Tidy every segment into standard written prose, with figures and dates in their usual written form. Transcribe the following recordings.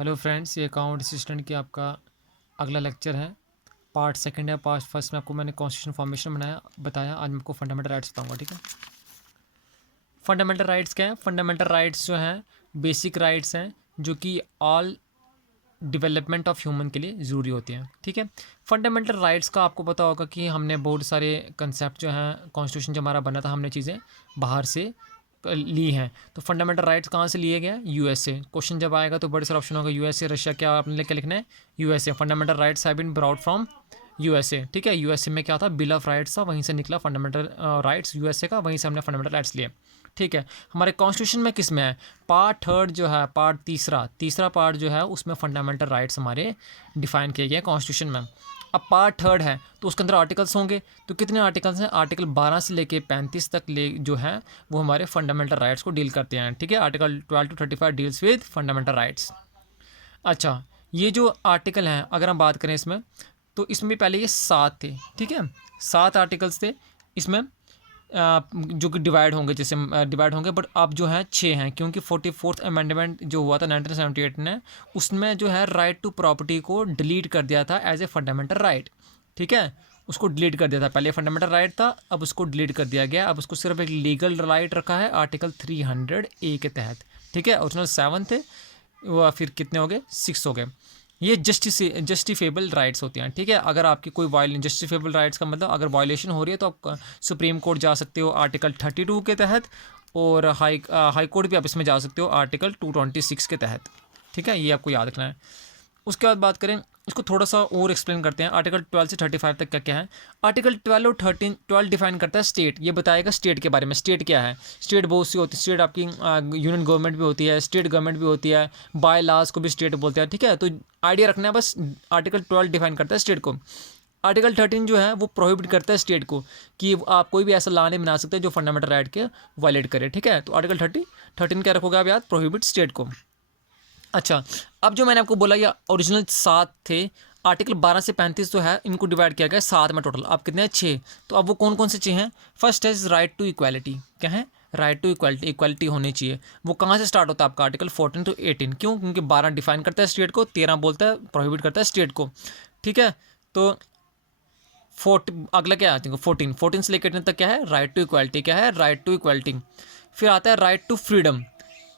Hello friends, ये account assistant की आपका अगला लेक्चर है। पार्ट सेकंड है। पार्ट फर्स्ट में आपको मैंने कॉन्स्टिट्यूशन फॉर्मेशन बताया। आज मैं आपको फंडामेंटल राइट्स बताऊंगा। ठीक है, फंडामेंटल राइट्स क्या है? फंडामेंटल राइट्स जो हैं बेसिक राइट्स हैं जो कि ऑल डेवलपमेंट ऑफ ह्यूमन के लिए ज़रूरी होती हैं। ठीक है, फंडामेंटल राइट्स का आपको पता होगा कि हमने बहुत सारे कंसेप्ट जो हैं, कॉन्स्टिट्यूशन जब हमारा बना था हमने चीज़ें बाहर से ली हैं। तो फंडामेंटल राइट्स कहाँ से लिए गए? यूएसए। क्वेश्चन जब आएगा तो बड़े सारे ऑप्शन होगा, यूएसए, रशिया। क्या आपने क्या लिखना है? USA. Fundamental rights have been brought from USA. ठीक है, यूएसए में क्या था? बिल ऑफ राइट्स था, वहीं से निकला फंडामेंटल राइट्स यूएसए का, वहीं से हमने फंडामेंटल राइट्स लिए। ठीक है, हमारे कॉन्स्टिट्यूशन में किस में है? पार्ट थर्ड जो है, पार्ट तीसरा पार्ट जो है उसमें फंडामेंटल राइट्स हमारे डिफाइन किए गए कॉन्स्टिट्यूशन में। अब पार्ट थर्ड है तो उसके अंदर आर्टिकल्स होंगे। तो कितने आर्टिकल्स हैं? आर्टिकल 12 से लेके 35 तक ले जो है वो हमारे फंडामेंटल राइट्स को डील करते हैं। ठीक है, article 12 to 35 deals with fundamental rights. अच्छा, ये जो आर्टिकल हैं अगर हम बात करें इसमें, तो इसमें पहले ये 7 थे। ठीक है, 7 आर्टिकल्स थे इसमें जो कि डिवाइड होंगे, जैसे डिवाइड होंगे, बट अब जो है 6 हैं, क्योंकि 44th अमेंडमेंट जो हुआ था 1978 ने, उसमें जो है राइट टू प्रॉपर्टी को डिलीट कर दिया था एज ए फंडामेंटल राइट। ठीक है, उसको डिलीट कर दिया था। पहले फंडामेंटल राइट था, अब उसको डिलीट कर दिया गया। अब उसको सिर्फ एक लीगल राइट रखा है आर्टिकल 300A के तहत। ठीक है, ओरिजिनल 7 थे, वो फिर कितने हो गए? 6 हो गए। ये जस्टिफेबल राइट्स होती हैं। ठीक है, अगर आपकी कोई जस्टिफेबल राइट्स का मतलब अगर वायलेशन हो रही है तो आप सुप्रीम कोर्ट जा सकते हो आर्टिकल 32 के तहत, और हाई कोर्ट भी आप इसमें जा सकते हो आर्टिकल 226 के तहत। ठीक है, ये आपको याद रखना है। उसके बाद बात करें, इसको थोड़ा सा और एक्सप्लेन करते हैं। आर्टिकल 12 से 35 तक क्या क्या है? आर्टिकल 12 और 13, 12 डिफाइन करता है स्टेट। ये बताएगा स्टेट के बारे में। स्टेट क्या है? स्टेट बहुत सी होती है। स्टेट आपकी यूनियन गवर्नमेंट भी होती है, स्टेट गवर्नमेंट भी होती है, बाय लॉज को भी स्टेट बोलते हैं। ठीक है, तो आइडिया रखना है बस। आर्टिकल 12 डिफाइन करता है स्टेट को। आर्टिकल 13 जो है वो प्रोहिबिट करता है स्टेट को कि आप कोई भी ऐसा लॉ नहीं बना सकते जो फंडामेंटल राइट के वायलेट करे। ठीक है, तो आर्टिकल 13 क्या रखोगे आप याद? प्रोहिबिट स्टेट को। अच्छा, अब जो मैंने आपको बोला ये ओरिजिनल 7 थे। आर्टिकल 12 से 35 जो है इनको डिवाइड किया गया 7 में टोटल। अब कितने हैं? 6। तो अब वो कौन कौन से चाहिए हैं? फर्स्ट है राइट टू इक्वालिटी। क्या है? राइट टू इक्वालिटी, इक्वालिटी होनी चाहिए। वो कहाँ से स्टार्ट होता है आपका? Article 14 to 18। क्यों? क्योंकि 12 डिफाइन करता है स्टेट को, 13 बोलता है प्रोहिबिट करता है स्टेट को। ठीक है, तो 14 अगला क्या है? 14 से लेकर 18 तक क्या है? Right to equality. क्या है? Right to equality. फिर आता है राइट टू फ्रीडम।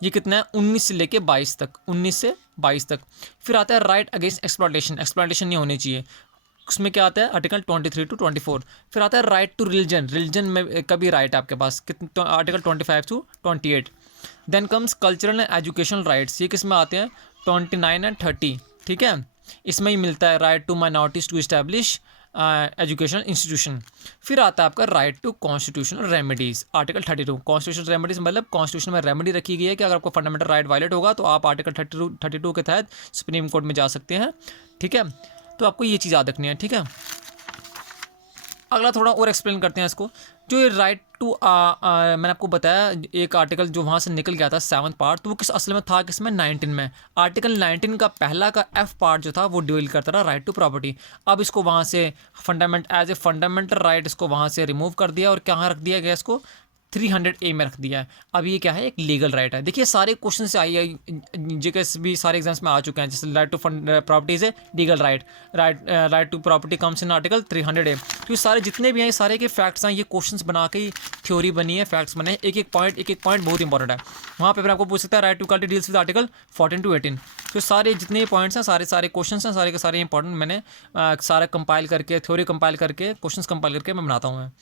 ये कितना है? 19 से लेके 22 तक। 19 से 22 तक। फिर आता है राइट अगेंस्ट एक्सप्लॉयटेशन। एक्सप्लॉयटेशन नहीं होनी चाहिए। उसमें क्या आता है? Article 23 to 24। फिर आता है राइट टू रिलीजन। रिलीजन में कभी राइट आपके पास कितने? तो article 25 to 28। Then comes cultural and educational rights. ये किस में आते हैं? 29 and 30। ठीक है, इसमें ही मिलता है right to minorities to establish educational institution. फिर आता है आपका right to constitutional remedies. Article 32। Constitutional remedies मतलब कॉन्स्टिट्यूशन में रेमेडी रखी गई है कि अगर आपको फंडामेंटल राइट वायलेट होगा तो आप आर्टिकल 32 के तहत सुप्रीम कोर्ट में जा सकते हैं। ठीक है, तो आपको ये चीज़ याद रखनी है। ठीक है, अगला थोड़ा और एक्सप्लेन करते हैं इसको। जो ये राइट टू मैंने आपको बताया एक आर्टिकल जो वहाँ से निकल गया था 7th पार्ट, तो वो किस असल में था? किसमें? 19 में। आर्टिकल 19 का पहला का F पार्ट जो था वो डील करता था राइट टू प्रॉपर्टी। अब इसको वहाँ से एज ए फंडामेंटल राइट इसको वहाँ से रिमूव कर दिया और कहाँ रख दिया गया? इसको 300A में रख दिया है। अब ये क्या है? एक लीगल राइट है। देखिए सारे क्वेश्चन से आई जीके भी सारे एग्जाम्स में आ चुके हैं। जैसे राइट टू फंड प्रॉपर्टी से legal right, right to property comes in article 300A। तो ये सारे जितने भी हैं सारे के फैक्ट्स हैं, ये क्वेश्चंस बना के थ्योरी बनी है, फैक्ट्स बने। एक एक पॉइंट बहुत इंपॉर्टेंट है। वहाँ पर आपको पूछ सकता है right to equality deals with article 14 to 18। तो सारे जितने पॉइंट्स हैं सारे क्वेश्चन हैं, सारे के सारे इंपॉर्टेंट मैंने सारा कंपाइल करके, थ्योरी कंपाइल करके, क्वेश्चन कंपाइल करके मैं बनाता हूँ।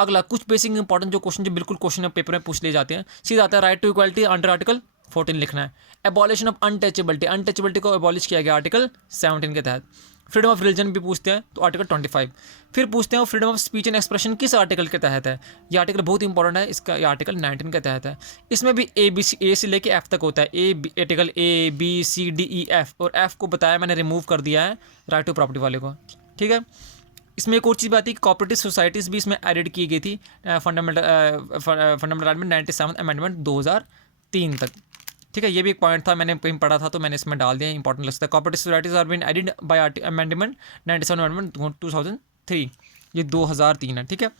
अगला कुछ बेसिक इंपॉर्टेंट जो क्वेश्चन जो बिल्कुल क्वेश्चन पेपर में पूछ लिए जाते हैं, सीधा आता है right to equality under article 14 लिखना है। एबॉलिशन ऑफ अनटचेबिलिटी, अनटचेबिलिटी को एबॉलिश किया गया आर्टिकल 17 के तहत। फ्रीडम ऑफ रिलीजन भी पूछते हैं तो आर्टिकल 25। फिर पूछते हैं freedom of speech and expression किस आर्टिकल के तहत है? ये आर्टिकल बहुत इंपॉर्टेंट है, इसका ये आर्टिकल 19 के तहत है। इसमें भी ए से लेके एफ तक होता है। आर्टिकल ABCDEF, और एफ को बताया मैंने रिमूव कर दिया है राइट टू प्रॉपर्टी वाले को। ठीक है, इसमें एक और चीज़ बात थी, कोऑपरेटिव सोसाइटीज़ भी इसमें एडिड की गई थी फंडामेंटल राइट में 97 अमेंडमेंट 2003 तक। ठीक है, ये भी एक पॉइंट था, मैंने कहीं पढ़ा था तो मैंने इसमें डाल दिया, इंपॉर्टेंट लगता है। Cooperative societies are been added by amendment 97 amendment 2003। ये 2003 है। ठीक है,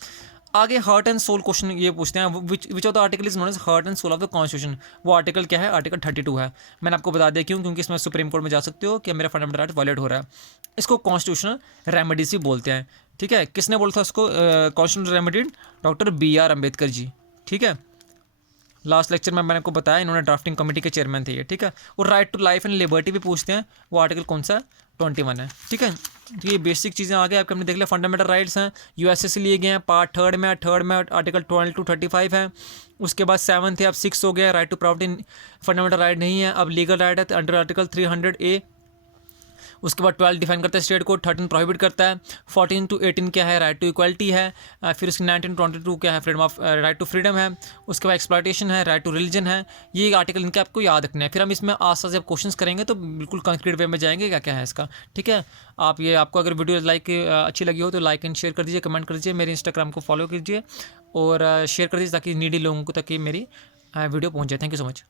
आगे हार्ट एंड सोल क्वेश्चन ये पूछते हैं, which of the article is known as heart and soul of the constitution. वो आर्टिकल क्या है? आर्टिकल 32 है। मैंने आपको बता दिया क्यों, क्योंकि इसमें सुप्रीम कोर्ट में जा सकते हो कि मेरा फंडामेंटल राइट वायलेट हो रहा है। इसको कॉन्स्टिट्यूशनल रेमेडीज भी बोलते हैं, ठीक है। किसने बोला था उसको constitutional remedy? Doctor BR Ambedkar ji, ठीक है। लास्ट लेक्चर में मैंने आपको बताया, इन्होंने ड्राफ्टिंग कमेटी के चेयरमैन थे ये, ठीक है। और right to life and liberty भी पूछते हैं, वो आर्टिकल कौन सा है? 21 है, ठीक है। तो ये बेसिक चीज़ें आ गई आपके, हमने देख लिया। फंडामेंटल राइट्स हैं, यूएसए से लिए गए हैं, पार्ट थर्ड में आर्टिकल 12 to 35 है। उसके बाद 7 थे, अब 6 हो गया। Right to property fundamental right नहीं है, अब लीगल राइट है अंडर आर्टिकल 300A। उसके बाद 12 डिफाइन करता है स्टेट को, 13 प्रोहिबिट करता है, 14 to 18 क्या है? राइट टू इक्वलिटी है। फिर उसकी 19 to 22 क्या है? Freedom of right to freedom है। उसके बाद एक्सप्लॉयटेशन है, राइट टू रिलीजन है। ये आर्टिकल इनके आपको याद रखना है। फिर हम इसमें आस पास जब क्वेश्चंस करेंगे तो बिल्कुल कंक्रीट वे में जाएंगे क्या क्या है इसका, ठीक है। आप ये आपको अगर वीडियो अच्छी लगी हो तो लाइक एंड शेयर कर दीजिए, कमेंट कर दीजिए, मेरे इंस्टाग्राम को फॉलो कीजिए और शेयर कर दीजिए ताकि नीडी लोगों को तक मेरी वीडियो पहुँच जाए। Thank you so much.